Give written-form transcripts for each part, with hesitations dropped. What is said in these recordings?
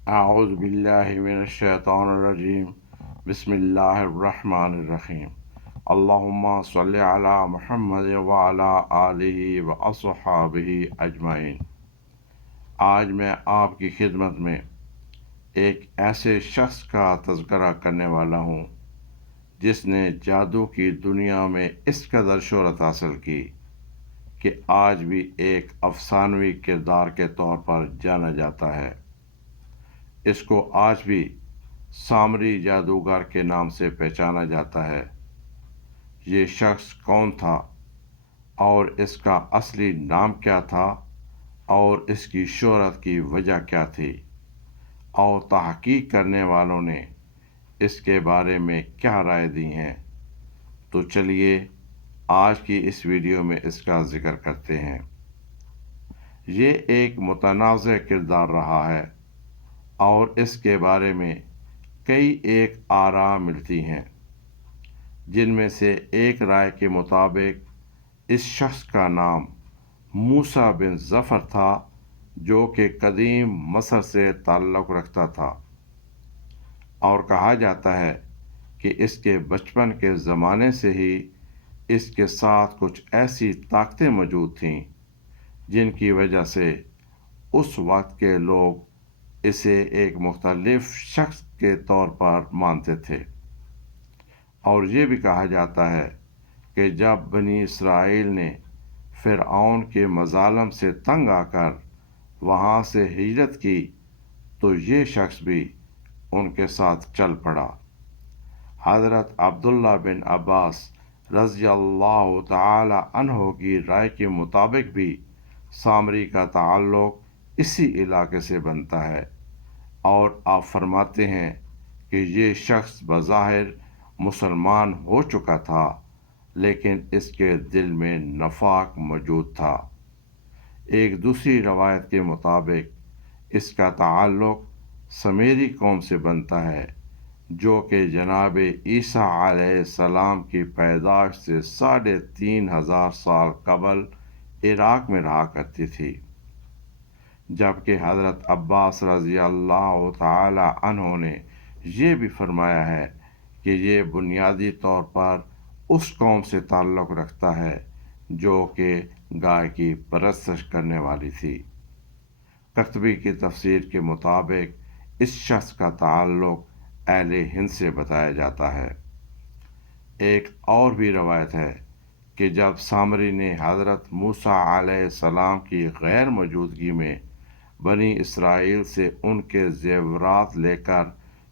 اعوذ باللہ من الشیطان الرجیم بسم اللہ الرحمن الرحیم اللہم صلی علی محمد وعلی آلہ واصحابہ اجمعین۔ آج میں آپ کی خدمت میں ایک ایسے شخص کا تذکرہ کرنے والا ہوں جس نے جادو کی دنیا میں اس قدر شہرت حاصل کی کہ آج بھی ایک افسانوی کردار کے طور پر جانا جاتا ہے۔ اس کو آج بھی سامری جادوگر کے نام سے پہچانا جاتا ہے۔ یہ شخص کون تھا اور اس کا اصلی نام کیا تھا اور اس کی شہرت کی وجہ کیا تھی اور تحقیق کرنے والوں نے اس کے بارے میں کیا رائے دی ہیں، تو چلیے آج کی اس ویڈیو میں اس کا ذکر کرتے ہیں۔ یہ ایک متنازع کردار رہا ہے اور اس کے بارے میں کئی ایک آراء ملتی ہیں، جن میں سے ایک رائے کے مطابق اس شخص کا نام موسیٰ بن ظفر تھا، جو کہ قدیم مصر سے تعلق رکھتا تھا، اور کہا جاتا ہے کہ اس کے بچپن کے زمانے سے ہی اس کے ساتھ کچھ ایسی طاقتیں موجود تھیں جن کی وجہ سے اس وقت کے لوگ اسے ایک مختلف شخص کے طور پر مانتے تھے۔ اور یہ بھی کہا جاتا ہے کہ جب بنی اسرائیل نے فرعون کے مظالم سے تنگ آ کر وہاں سے ہجرت کی تو یہ شخص بھی ان کے ساتھ چل پڑا۔ حضرت عبداللہ بن عباس رضی اللہ تعالی عنہ کی رائے کے مطابق بھی سامری کا تعلق اسی علاقے سے بنتا ہے، اور آپ فرماتے ہیں کہ یہ شخص بظاہر مسلمان ہو چکا تھا، لیکن اس کے دل میں نفاق موجود تھا۔ ایک دوسری روایت کے مطابق اس کا تعلق سمیری قوم سے بنتا ہے، جو کہ جناب عیسیٰ علیہ السلام کی پیدائش سے 3500 سال قبل عراق میں رہا کرتی تھی، جبکہ حضرت عباس رضی اللہ تعالی عنہ نے یہ بھی فرمایا ہے کہ یہ بنیادی طور پر اس قوم سے تعلق رکھتا ہے جو کہ گائے کی پرستش کرنے والی تھی۔ قرطبی کی تفسیر کے مطابق اس شخص کا تعلق اہل ہند سے بتایا جاتا ہے۔ ایک اور بھی روایت ہے کہ جب سامری نے حضرت موسیٰ علیہ السلام کی غیر موجودگی میں بنی اسرائیل سے ان کے زیورات لے کر،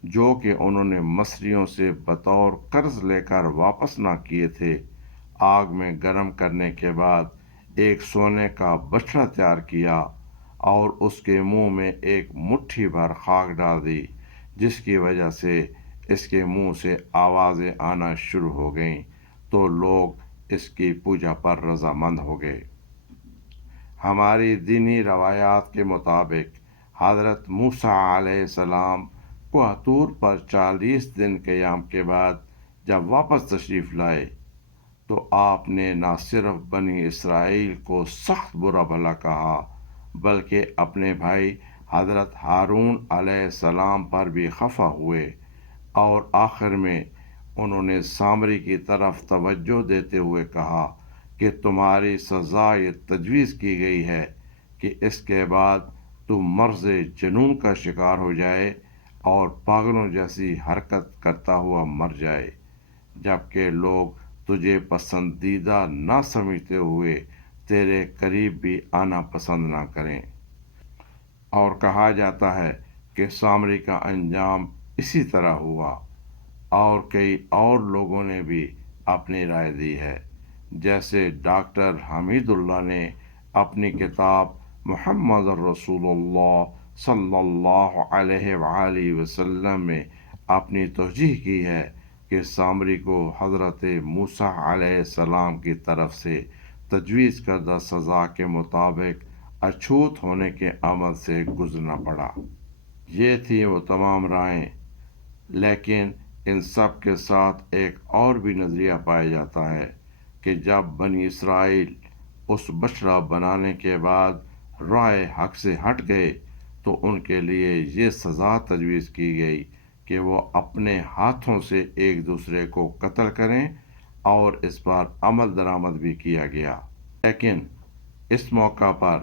جو کہ انہوں نے مصریوں سے بطور قرض لے کر واپس نہ کیے تھے، آگ میں گرم کرنے کے بعد ایک سونے کا بچڑا تیار کیا اور اس کے منہ میں ایک مٹھی بھر خاک ڈال دی، جس کی وجہ سے اس کے منہ سے آوازیں آنا شروع ہو گئیں، تو لوگ اس کی پوجا پر رضامند ہو گئے۔ ہماری دینی روایات کے مطابق حضرت موسیٰ علیہ السلام کوہ طور پر 40 دن قیام کے بعد جب واپس تشریف لائے تو آپ نے نہ صرف بنی اسرائیل کو سخت برا بھلا کہا، بلکہ اپنے بھائی حضرت ہارون علیہ السلام پر بھی خفا ہوئے، اور آخر میں انہوں نے سامری کی طرف توجہ دیتے ہوئے کہا کہ تمہاری سزا یہ تجویز کی گئی ہے کہ اس کے بعد تو مرض جنون کا شکار ہو جائے اور پاگلوں جیسی حرکت کرتا ہوا مر جائے، جبکہ لوگ تجھے پسندیدہ نہ سمجھتے ہوئے تیرے قریب بھی آنا پسند نہ کریں۔ اور کہا جاتا ہے کہ سامری کا انجام اسی طرح ہوا، اور کئی اور لوگوں نے بھی اپنی رائے دی ہے، جیسے ڈاکٹر حمید اللہ نے اپنی کتاب محمد الرسول اللہ صلی اللہ علیہ وآلہ وسلم میں اپنی توجیہ کی ہے کہ سامری کو حضرت موسیٰ علیہ السلام کی طرف سے تجویز کردہ سزا کے مطابق اچھوت ہونے کے عمل سے گزرنا پڑا۔ یہ تھی وہ تمام رائیں، لیکن ان سب کے ساتھ ایک اور بھی نظریہ پایا جاتا ہے کہ جب بنی اسرائیل اس بچڑا بنانے کے بعد رائے حق سے ہٹ گئے تو ان کے لیے یہ سزا تجویز کی گئی کہ وہ اپنے ہاتھوں سے ایک دوسرے کو قتل کریں، اور اس پر عمل درآمد بھی کیا گیا۔ لیکن اس موقع پر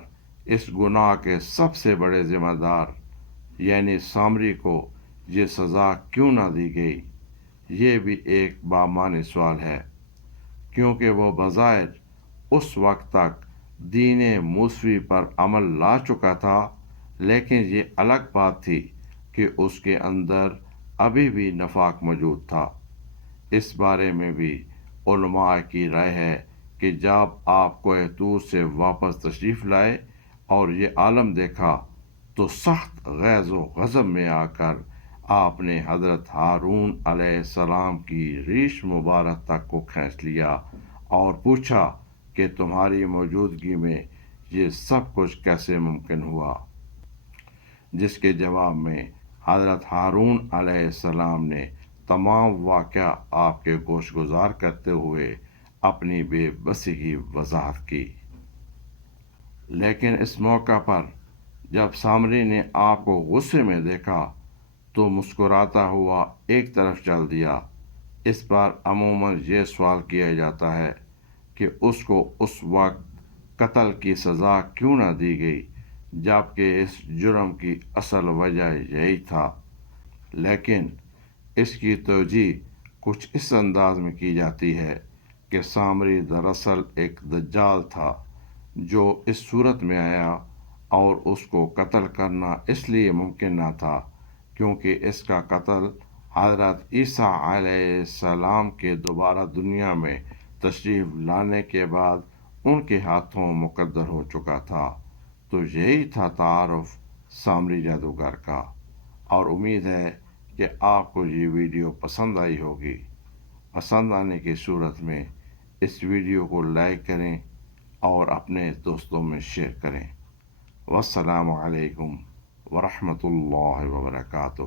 اس گناہ کے سب سے بڑے ذمہ دار یعنی سامری کو یہ سزا کیوں نہ دی گئی؟ یہ بھی ایک بامعنی سوال ہے، کیونکہ وہ بظاہر اس وقت تک دین موسوی پر عمل لا چکا تھا، لیکن یہ الگ بات تھی کہ اس کے اندر ابھی بھی نفاق موجود تھا۔ اس بارے میں بھی علماء کی رائے ہے کہ جب آپ کوہ طور سے واپس تشریف لائے اور یہ عالم دیکھا تو سخت غیظ و غضب میں آ کر آپ نے حضرت ہارون علیہ السلام کی ریش مبارک تک کو کھینچ لیا اور پوچھا کہ تمہاری موجودگی میں یہ سب کچھ کیسے ممکن ہوا؟ جس کے جواب میں حضرت ہارون علیہ السلام نے تمام واقعہ آپ کے گوش گزار کرتے ہوئے اپنی بے بسی کی وضاحت کی۔ لیکن اس موقع پر جب سامری نے آپ کو غصے میں دیکھا تو مسکراتا ہوا ایک طرف چل دیا۔ اس پر عموماً یہ سوال کیا جاتا ہے کہ اس کو اس وقت قتل کی سزا کیوں نہ دی گئی، جبکہ اس جرم کی اصل وجہ یہی تھا۔ لیکن اس کی توجیہ کچھ اس انداز میں کی جاتی ہے کہ سامری دراصل ایک دجال تھا جو اس صورت میں آیا، اور اس کو قتل کرنا اس لیے ممکن نہ تھا کیونکہ اس کا قتل حضرت عیسیٰ علیہ السلام کے دوبارہ دنیا میں تشریف لانے کے بعد ان کے ہاتھوں مقدر ہو چکا تھا۔ تو یہی تھا تعارف سامری جادوگر کا، اور امید ہے کہ آپ کو یہ ویڈیو پسند آئی ہوگی۔ پسند آنے کی صورت میں اس ویڈیو کو لائک کریں اور اپنے دوستوں میں شیئر کریں۔ والسلام علیکم ورحمۃ اللہ وبرکاتہ۔